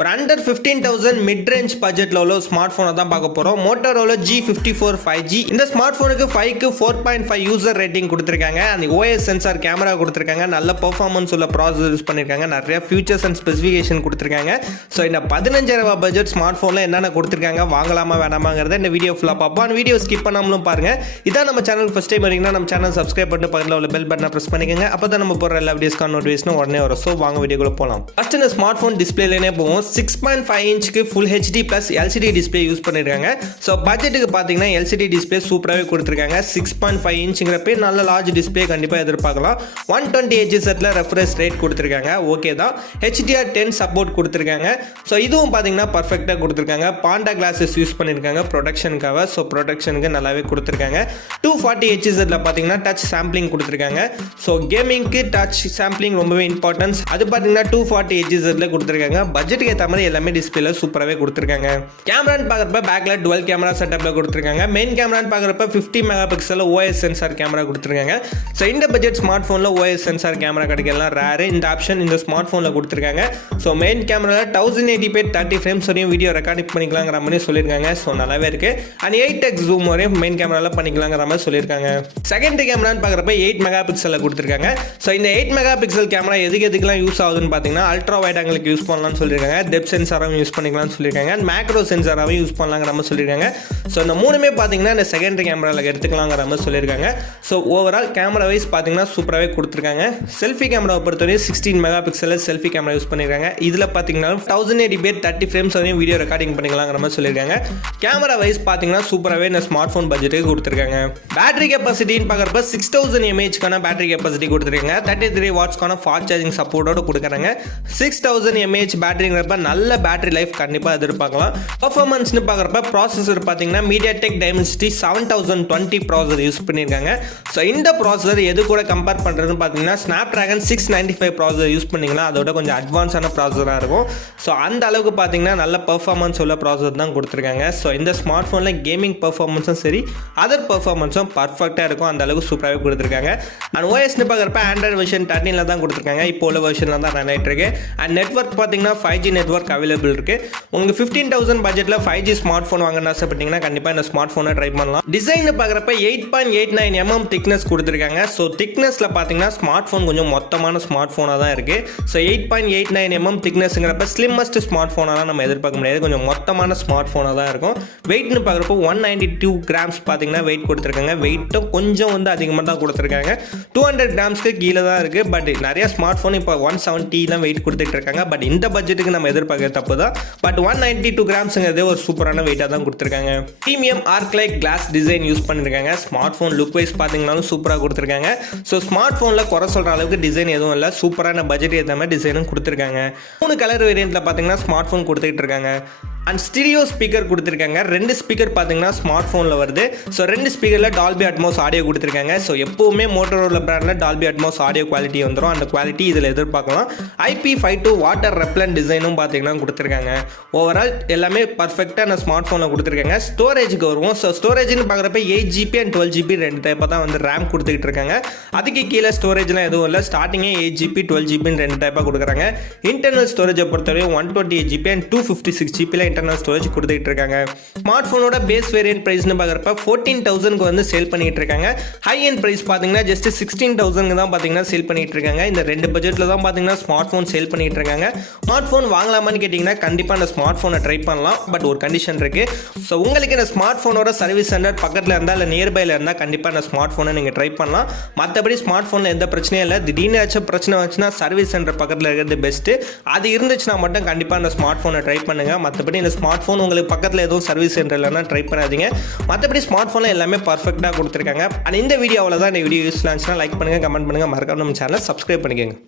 ஒரு under 15,000 mid range பட்ஜெட்டில் உள்ள ஸ்மார்ட் ஃபோனை தான் பார்க்க போகிறோம். Motorola G54 5G. இந்த ஸ்மார்ட் ஃபோனுக்கு 5க்கு 4.5 யூசர் ரேட்டிங் கொடுத்துருக்காங்க. அந்த OS சென்சார் கேமரா கொடுத்துருக்காங்க. நல்ல பெர்ஃபார்மன்ஸ் உள்ள ப்ராசஸர் யூஸ் பண்ணியிருக்காங்க. நிறைய ஃபியூச்சர்ஸ் அண்ட் ஸ்பெசிஃபிகேஷன் கொடுத்துருக்காங்க. ஸோ இந்த 15,000 பட்ஜெட் ஸ்மார்ட் ஃபோனில் என்னென்ன கொடுத்துருக்காங்க, வாங்கலாமா வேணாமாங்கிறத இந்த வீடியோ ஃபுல்லாக பார்ப்போம். அந்த வீடியோ ஸ்கிப் பண்ணாமலும் பாருங்கள். இதான் நம்ம சேனல் ஃபஸ்ட் டைம் வரீங்கன்னா நம்ம சேனல் சப்ஸ்கிரைப் பண்ணிட்டு பக்கத்தில் உள்ள பெல் பட்டனை ப்ரெஸ் பண்ணிக்கோங்க. அப்போ தான் நம்ம போகிற எல்லா வீடியோஸ்க்கான நோட்டிஃபிகேஷன் உடனே வரும். ஸோ வாங்க வீடியோக்குள்ள போகலாம். ஃபஸ்ட் இந்த ஸ்மார்ட் ஃபோன் டிஸ்பிளேலேயே போவோம். 6.5 இன்ச்சுக்கு full HD plus LCD display use பண்ணியிருக்காங்க. ஸோ பட்ஜெட்டுக்கு பார்த்தீங்கன்னா எல்சிடி டிஸ்பிளே சூப்பராகவே கொடுத்துருக்காங்க. 6.5 இன்ச்சுங்கிறப்ப நல்ல லார்ஜ் டிஸ்பிளே கண்டிப்பாக எதிர்பார்க்கலாம். 120 ஹெச்எஸ்ல ரெஃப்ரெஷ் ரேட் கொடுத்துருக்காங்க. ஓகே தான். HDR10 சப்போர்ட் கொடுத்துருக்காங்க. ஸோ இதுவும் பார்த்தீங்கன்னா பர்ஃபெக்டாக கொடுத்துருக்காங்க. பாண்டா கிளாஸஸ் யூஸ் பண்ணியிருக்காங்க ப்ரொடக்ஷனுக்காக. ஸோ ப்ரொடக்ஷனுக்கு நல்லாவே கொடுத்துருக்காங்க. 240 ஹெச்எஸ்ல பார்த்தீங்கன்னா டச் சாம்பிளிங் கொடுத்துருக்காங்க. ஸோ கேமிங்க்கு டச் சாம்பிளிங் ரொம்பவே இம்பார்ட்டன்ஸ். அது பார்த்தீங்கன்னா 240 ஹெச்எஸ்ல கொடுத்துருக்காங்க. பட்ஜெட்டுக்கு ஏற்ற மாதிரி எல்லாமே டிஸ்பிளேல சூப்பராகவே கொடுத்துருக்காங்க. கேமரான்னு பார்க்குறப்ப பேக்ல டுவெல் கேமரா செட்டப்ல கொடுத்துருக்காங்க. மெயின் கேமரான்னு பார்க்குறப்ப 50 mega pixel OS sensor camera கொடுத்துருக்காங்க. ஸோ இந்த பட்ஜெட் ஸ்மார்ட் ஃபோனில் OS சென்சார் கேமரா கிடைக்கலாம் ரேரு. இந்த ஆப்ஷன் இந்த ஸ்மார்ட் ஃபோனில் கொடுத்துருக்காங்க. ஸோ மெயின் கேமராவில் 1080p 30 ஃப்ரேம்ஸ் வரையும் வீடியோ ரெக்கார்டிங் பண்ணிக்கலாங்கிற மாதிரி சொல்லியிருக்காங்க. ஸோ நல்லாவே இருக்கு. அண்ட் 8x ஜூம் வரையும் மெயின் கேமராவில் பண்ணிக்கலாங்கிற மாதிரி சொல்லியிருக்காங்க. செகண்டரி கேமரான்னு பார்க்குறப்ப 8 மெகா பிக்சலில் கொடுத்துருக்காங்க. ஸோ இந்த 8 மெகா பிக்சல் கேமரா எதுக்கெல்லாம் யூஸ் ஆகுதுன்னு பார்த்தீங்கன்னா அல்ட்ரா வைட் ஆங்கிளுக்கு யூஸ் பண்ணலாம்னு சொல்லியிருக்காங்க. டெப்த் சென்சாராகவும் யூஸ் பண்ணிக்கலாம்னு சொல்லியிருக்காங்க. அண்ட் மேக்ரோ சென்சாராகவும் யூஸ் பண்ணலாங்கிற மாதிரி சொல்லியிருக்காங்க. ஸோ இந்த மூணுமே பார்த்தீங்கன்னா இந்த செகண்டரி கேமராவில் எடுத்துக்கலாங்கிற மாதிரி சொல்லியிருக்காங்க. ஸோ ஓவரால் கேமரா வைஸ் பார்த்தீங்கன்னா சூப்பராகவே கொடுத்துருக்காங்க. செல்ஃபி கேமராவை பொறுத்தவரை 16 மெகா பிக்சலில் செல்ஃபி கேமரா யூஸ் பண்ணியிருக்காங்க. இதில் பார்த்தீங்கன்னா 1080p 30 ஃப்ரேம்ஸ் வரையும் வீடியோ ரெக்கார்டிங் பண்ணிக்கலாங்கிற மாதிரி சொல்லியிருக்காங்க. கேமரா வைஸ் பார்த்தீங்கன்னா சூப்பராகவே இந்த ஸ்மார்ட் ஃபோன் பட்ஜெட்டுக்கு கொடுத்துருக்காங்க. பேட்டரி கெப்பாசிட்டின்னு பார்க்குறப்ப 6000 mAhக்கான பேட்டரி கெப்பாசிட்டி கொடுத்துருக்காங்க. 33 வாட்ஸ்க்கான ஃபாஸ்ட் சார்ஜிங் சப்போர்ட்டோட கொடுக்குறாங்க. 6000 mAh பேட்டரிங்கிறப்ப நல்ல பேட்டரி லைஃப் கண்டிப்பாக எதிர்பார்க்கலாம். பர்ஃபார்மன்ஸ்னு பார்க்குறப்ப ப்ராசஸர் பார்த்தீங்கன்னா MediaTek Dimensity 7020 ப்ராசஸர் யூஸ் பண்ணியிருக்காங்க. ஸோ இந்த ப்ராசஸர் எது கூட கம்பேர் பண்ணுறதுன்னு பார்த்தீங்கன்னா Snapdragon 695 ப்ராசஸர் யூஸ் பண்ணிங்கன்னா அதோட கொஞ்சம் அட்வான்ஸான ப்ராசஸராக இருக்கும். ஸோ அந்த அளவுக்கு பார்த்தீங்கன்னா நல்ல பர்ஃபார்மன்ஸ் உள்ள ப்ராசஸர் தான் கொடுத்துருக்காங்க. ஸோ இந்த ஸ்மார்ட் ஃபோனில் கேமிங் பர்ஃபார்மன்ஸும் சரி அதர் பர்ஃபார்மன்ஸும் பர்ஃபெக்டாக இருக்கும். அந்த அளவுக்கு சூப்பராகவே கொடுத்துருக்காங்க. அண்ட் OSன்னு பார்க்குறப்ப ஆண்ட்ராய்டு வெர்ஷன் 13 தான் கொடுத்துருக்காங்க. இப்போ உள்ள வெர்ஷனில் தான் ரன் ஆகிட்டு இருக்கு. அண்ட் நெட்வொர்க் பார்த்தீங்கன்னா 5G நெட்வொர்க் அவைலபிள் இருக்கு. உங்களுக்கு 15,000 பட்ஜெட்டில் 5G ஸ்மார்ட் ஃபோன் வாங்கணும்னு ஆசைப்பட்டீங்கன்னா கண்டிப்பாக இந்த ஸ்மார்ட் ஃபோனை ட்ரை பண்ணலாம். டிசைன் பார்க்குறப்ப 8.89 mm திக்னஸ் கொடுத்துருக்காங்க. ஸோ திக்னஸில் பார்த்தீங்கன்னா ஸ்மார்ட் ஃபோன் கொஞ்சம் மொத்தமான ஸ்மார்ட் ஃபோனாக தான் இருக்குது. ஸோ 8.89 mm திக்னஸ்ங்கிறப்ப ஸ்லிம்மஸ்ட் ஸ்மார்ட் ஃபோனாக நம்ம எதிர்பார்க்க முடியாது. கொஞ்சம் மொத்தமான ஸ்மார்ட் ஃபோனாக தான் இருக்கும். வெயிட்னு பார்க்குறப்போ 192 கிராம்ஸ் பார்த்தீங்கன்னா வெயிட் கொடுத்துருக்காங்க. வெயிட்டும் கொஞ்சம் வந்து அதிகமாக தான் கொடுத்துருக்காங்க. 200 கிராம்ஸ்க்கு கீழே தான் இருக்குது. பட் நிறைய ஸ்மார்ட் ஃபோன் இப்போ 170 வெயிட் கொடுத்துட்டு இருக்காங்க. பட் இந்த பட்ஜெட்டுக்கு நம்ம எதிர்பார்க்க தப்பு தான். பட் 192 கிராம்ஸ்ங்கிறதே ஒரு சூப்பரான வெயிட்டாக தான் கொடுத்துருக்காங்க. ப்ரீமியம் ஆர்க்லைட் கிளாஸ் டிசைன் யூஸ் பண்ணியிருக்காங்க. ஸ்மார்ட் ஃபோன் லுக் வைஸ் பார்த்தீங்கன்னாலும் சூப்பராக கொடுத்துருக்காங்க. ஸோ ஸ்மார்ட் ஃபோனில் குறை சொல்கிற அளவுக்கு டிசைன் எதுவும் இல்லை. சூப்பரான பட்ஜெட் ஏற்ற மாதிரி டிசைனும் கொடுத்துருக்காங்க. 3 கலர் வேரியண்ட்டில் பார்த்தீங்கன்னா ஸ்மார்ட் ஃபோன் கொடுத்துக்கிட்டு இருக்காங்க. அண்ட் ஸ்டீரியோ ஸ்பீக்கர் கொடுத்துருக்காங்க. 2 ஸ்பீக்கர் பார்த்தீங்கன்னா ஸ்மார்ட் ஃபோனில் வருது. ஸோ 2 ஸ்பீக்கரில் டால்பி அட்மோஸ் ஆடியோ கொடுத்துருக்காங்க. ஸோ எப்போவுமே மோட்டோரோலா பிராண்டில் டால்பி அட்மோஸ் ஆடியோ குவாலிட்டி வந்துடும். அந்த குவாலிட்டி இதில் எதிர்பார்க்கலாம். IP52 வாட்டர் ரெப்லண்ட் டிசைனும் பார்த்தீங்கன்னா கொடுத்துருக்காங்க. ஓவரால் எல்லாமே பர்ஃபெக்டான ஸ்மார்ட் ஃபோனில் கொடுத்துருக்காங்க. ஸ்டோரேஜுக்கு வருவோம். ஸோ ஸ்டோரேஜ்னு பார்க்குறப்ப 8GB அண்ட் 12GB 2 டைப்பாக தான் வந்து ரேம் கொடுத்துக்கிட்டு இருக்காங்க. அதுக்கு கீழே ஸ்டோரேஜ்லாம் எதுவும் இல்லை. ஸ்டார்டிங்கே 8GB 12GB 2 டைப்பாக கொடுக்குறாங்க. இன்டர்னல் ஸ்டோரேஜை பொறுத்தவரையும் 128GB and 256GB internal storage கொடுத்துட்டு இருக்காங்க. ஸ்மார்ட் ஃபோனோட பேஸ் வேரியன்ட் பிரைஸ்னு பார்க்குறப்ப 14,000க்கு வந்து சேல் பண்ணிட்டு இருக்காங்க. ஹை எண்ட் பிரைஸ் பார்த்தீங்கன்னா ஜஸ்ட் 16,000க்கு தான் பார்த்தீங்கன்னா சேல் பண்ணிட்டு இருக்காங்க. இந்த 2 பட்ஜெட்டில் தான் பார்த்தீங்கன்னா ஸ்மார்ட் ஃபோன் சேல் பண்ணிட்டு இருக்காங்க. ஸ்மார்ட் ஃபோன் வாங்கலாமான்னு கேட்டிங்கன்னா கண்டிப்பாக அந்த ஸ்மார்ட் ஃபோனை ட்ரை பண்ணலாம். பட் ஒரு கண்டிஷன் இருக்கு. ஸோ உங்களுக்கு இந்த ஸ்மார்ட் ஃபோனோட சர்வீஸ் சென்டர் பக்கத்தில் இருந்தால் இல்லை நியர்பையில் இருந்தால் கண்டிப்பாக அந்த ஸ்மார்ட் ஃபோனை நீங்கள் ட்ரை பண்ணலாம். மற்றபடி ஸ்மார்ட் ஃபோனில் எந்த பிரச்சனையும் இல்லை. திடீர்னு ஏதாச்சும் பிரச்சனை வச்சுன்னா சர்வீஸ் சென்டர் பக்கத்தில் இருக்கிறது பெஸ்ட்டு. அது இருந்துச்சுன்னா மட்டும் கண்டிப்பாக அந்த ஸ்மார்ட் ஃபோனை ட்ரை பண்ணுங்க. மற்றபடி இந்த ஸ்மார்ட் ஃபோன் உங்களுக்கு பக்கத்தில் எதுவும் சர்வீஸ் சென்டர் இல்லைன்னா ட்ரை பண்ணாதீங்க. மற்றபடி ஸ்மார்ட் ஃபோனில் எல்லாமே பர்ஃபெக்டாக கொடுத்துருக்காங்க. அண்ட் இந்த வீடியோ அவ்வளோதான். இந்த வீடியோ யூஸ்ஃபுல்லாக இருந்துச்சுன்னா லைக் பண்ணுங்கள், கமெண்ட் பண்ணுங்கள், மறக்காம நம்ம சேனலை சப்ஸ்கிரைப் பண்ணிக்கோங்க.